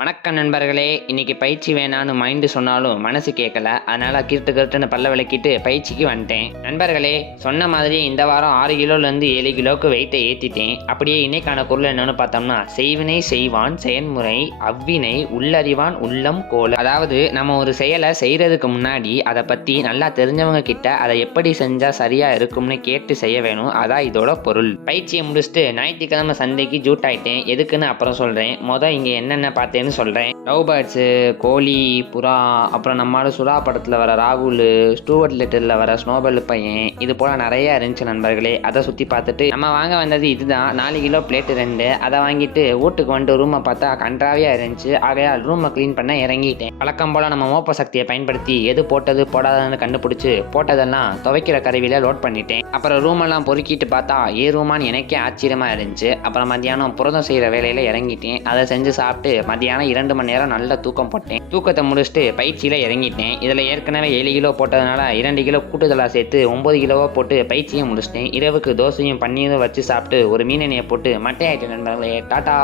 வணக்கம் நண்பர்களே. இன்னைக்கு பயிற்சி வேணான்னு மைண்டு சொன்னாலும் மனசு கேட்கல. அதனால கிருட்டுன்னு பல்ல விளக்கிட்டு பயிற்சிக்கு வந்துட்டேன். நண்பர்களே, சொன்ன மாதிரி இந்த வாரம் 6 கிலோலேருந்து 7 கிலோவுக்கு வெயிட்டை ஏற்றிட்டேன். அப்படியே இன்னைக்கான பொருள் என்னன்னு பார்த்தோம்னா, செய்வினை செய்வான் செயன்முறை அவ்வினை உள்ளறிவான் உள்ளம் கோல. அதாவது நம்ம ஒரு செயலை செய்கிறதுக்கு முன்னாடி அதை பற்றி நல்லா தெரிஞ்சவங்க கிட்ட அதை எப்படி செஞ்சால் சரியாக இருக்கும்னு கேட்டு செய்ய வேணும். அதான் இதோட பொருள். பயிற்சியை முடிச்சுட்டு ஞாயிற்றுக்கிழமை சந்தைக்கு ஜூட் ஆயிட்டேன். எதுக்குன்னு அப்புறம் சொல்கிறேன். இங்கே என்னென்ன பார்த்தேன்னு சொல்கிறேன். லவ் பேர்ட்ஸு, கோழி, புறா, அப்புறம் நம்மளோட சுறா படத்தில் வர ராகுல், ஸ்டூவர்ட் லிட்டில் வர ஸ்னோபெல் பையன், இது போல் நிறைய இருந்துச்சு நண்பர்களே. அதை சுற்றி பார்த்துட்டு நம்ம வாங்க வந்தது இதுதான் 4 கிலோ பிளேட்டு 2. அதை வாங்கிட்டு வீட்டுக்கு வந்துட்டு ரூமை பார்த்தா கன்றாவியாக இருந்துச்சு. ஆகையால் ரூமை க்ளீன் பண்ண இறங்கிட்டேன். வழக்கம் போல் நம்ம மோப்ப சக்தியை பயன்படுத்தி எது போட்டது போடாதன்னு கண்டுபிடிச்சி போட்டதெல்லாம் துவைக்கிற கருவியில் லோட் பண்ணிட்டேன். அப்புறம் ரூமெல்லாம் பொறுக்கிட்டு பார்த்தா ரூமான்னு எனக்கே ஆச்சரியமாக இருந்துச்சு. அப்புறம் மத்தியானம் புரதம் செய்கிற வேலையில் இறங்கிட்டேன். அதை செஞ்சு சாப்பிட்டு மத்தியானம் 2 மணி நேரம் நல்ல தூக்கம் போட்டேன். தூக்கத்தை முடிச்சுட்டு பயிற்சியில் இறங்கிட்டேன். இதில் ஏற்கனவே 7 கிலோ போட்டதுனால 2 கிலோ கூட்டுதலாக சேர்த்து 9 கிலோவாக போட்டு பயிற்சியும் முடிச்சிட்டேன். இரவுக்கு தோசையும் பன்னீரும் வச்சு சாப்பிட்டு ஒரு மீன் எண்ணெயை போட்டு மட்டையாயிட்டு நண்பர்களே. டாட்டா.